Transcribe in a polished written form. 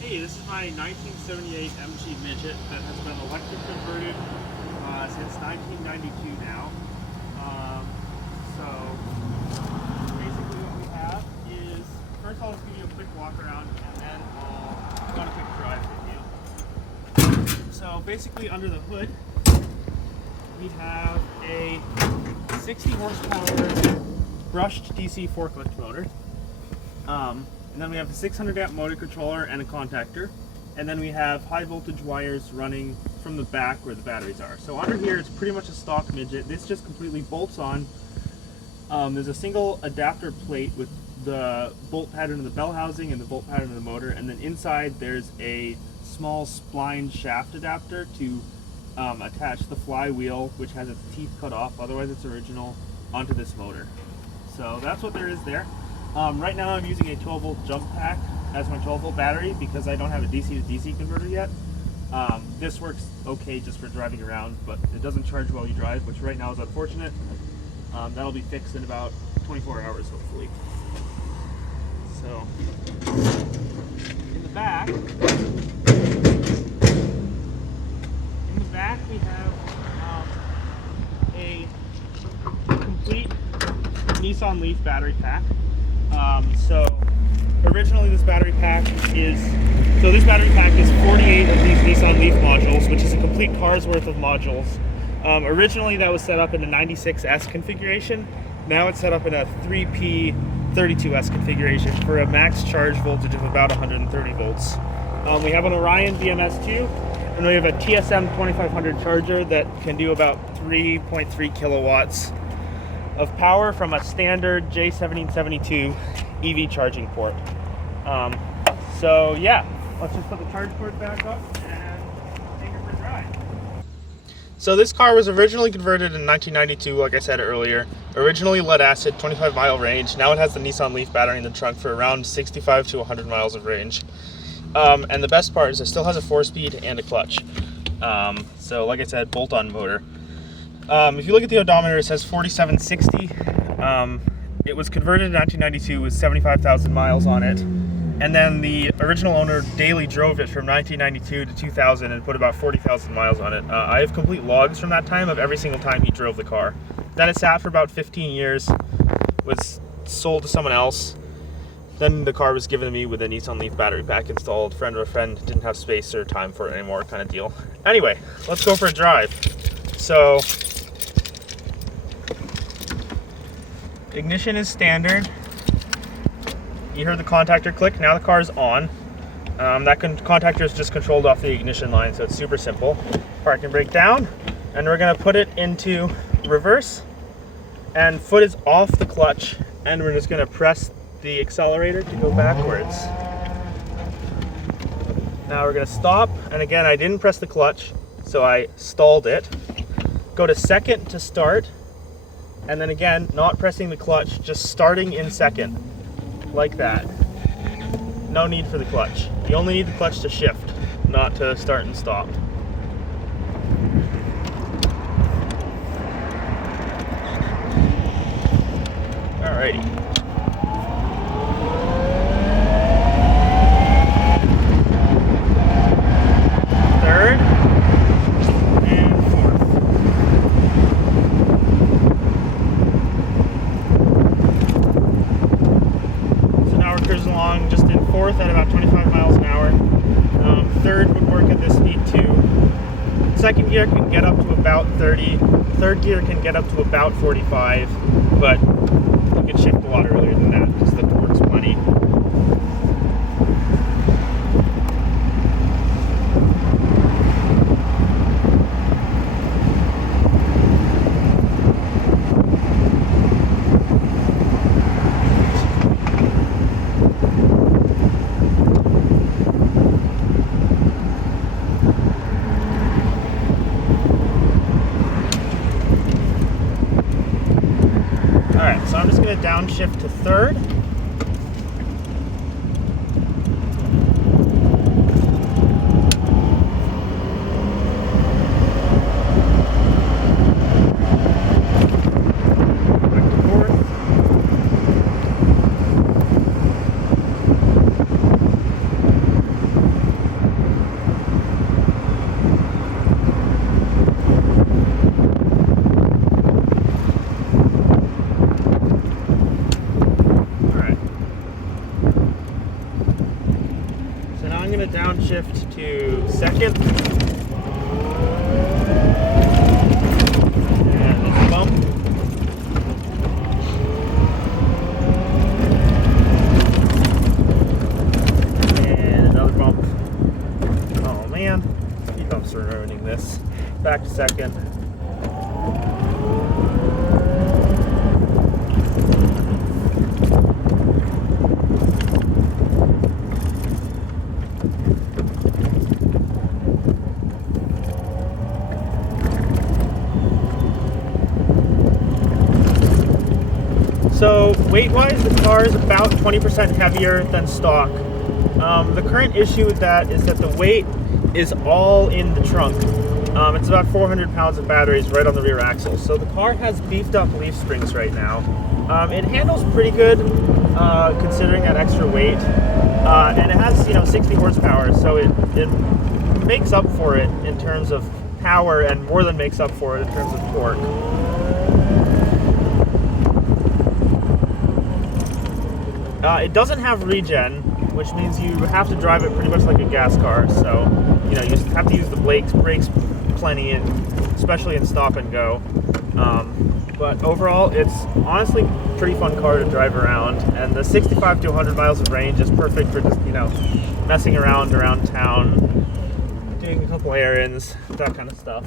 Hey, this is my 1978 MG Midget that has been electric converted since 1992 now. So basically what we have is, first I'll just give you a quick walk around and then I'll go on a quick drive with you. So basically under the hood we have a 60 horsepower brushed DC forklift motor. And then we have a 600 amp motor controller and a contactor. And then we have high voltage wires running from the back where the batteries are. So under here it's pretty much a stock Midget. This just completely bolts on. There's a single adapter plate with the bolt pattern of the bell housing and the bolt pattern of the motor. And then inside there's a small spline shaft adapter to attach the flywheel, which has its teeth cut off, otherwise it's original, onto this motor. So that's what there is there. Right now I'm using a 12 volt jump pack as my 12 volt battery because I don't have a DC to DC converter yet. This works okay just for driving around, but it doesn't charge while you drive, which right now is unfortunate. That'll be fixed in about 24 hours hopefully. So in the back we have a complete Nissan Leaf battery pack. So originally this battery pack is 48 of these Nissan Leaf modules, which is a complete car's worth of modules. Originally that was set up in a 96S configuration. Now it's set up in a 3P32S configuration for a max charge voltage of about 130 volts. We have an Orion BMS2, and we have a TSM 2500 charger that can do about 3.3 kilowatts of power from a standard J1772 EV charging port. So yeah, let's just put the charge port back up and take it for a drive. So this car was originally converted in 1992, like I said earlier. Originally lead acid, 25 mile range. Now it has the Nissan Leaf battery in the trunk for around 65 to 100 miles of range. And the best part is it still has a 4-speed and a clutch. So like I said, bolt-on motor. If you look at the odometer, it says 4760. It was converted in 1992 with 75,000 miles on it. And then the original owner daily drove it from 1992 to 2000 and put about 40,000 miles on it. I have complete logs from that time of every single time he drove the car. Then it sat for about 15 years, was sold to someone else. Then the car was given to me with a Nissan Leaf battery pack installed. Friend of a friend didn't have space or time for it anymore kind of deal. Anyway, let's go for a drive. So ignition is standard. You heard the contactor click, now the car is on. That contactor is just controlled off the ignition line, so it's super simple. Park and brake down, and we're gonna put it into reverse, and foot is off the clutch, and we're just gonna press the accelerator to go backwards. Now we're gonna stop, and again, I didn't press the clutch, so I stalled it. Go to second to start, and then again, not pressing the clutch, just starting in second, like that. No need for the clutch. You only need the clutch to shift, not to start and stop. Alrighty. Third and fourth. So now we're cruising along just in fourth at about 25 miles an hour. Third would work at this speed too. Second gear can get up to about 30. Third gear can get up to about 45, but you can shift a lot earlier than that because the torque's plenty. Alright, so I'm just going to downshift to third. going to downshift to second. And let's bump. And another bump. Oh man, speed bumps are ruining this. Back to second. So weight-wise, the car is about 20% heavier than stock. The current issue with that is that the weight is all in the trunk. It's about 400 pounds of batteries right on the rear axle. So the car has beefed up leaf springs right now. It handles pretty good considering that extra weight. And it has, 60 horsepower, so it makes up for it in terms of power and more than makes up for it in terms of torque. It doesn't have regen, which means you have to drive it pretty much like a gas car. So, you have to use the brakes plenty, especially in stop and go. But overall, it's honestly a pretty fun car to drive around. And the 65 to 100 miles of range is perfect for just, messing around town, doing a couple errands, that kind of stuff.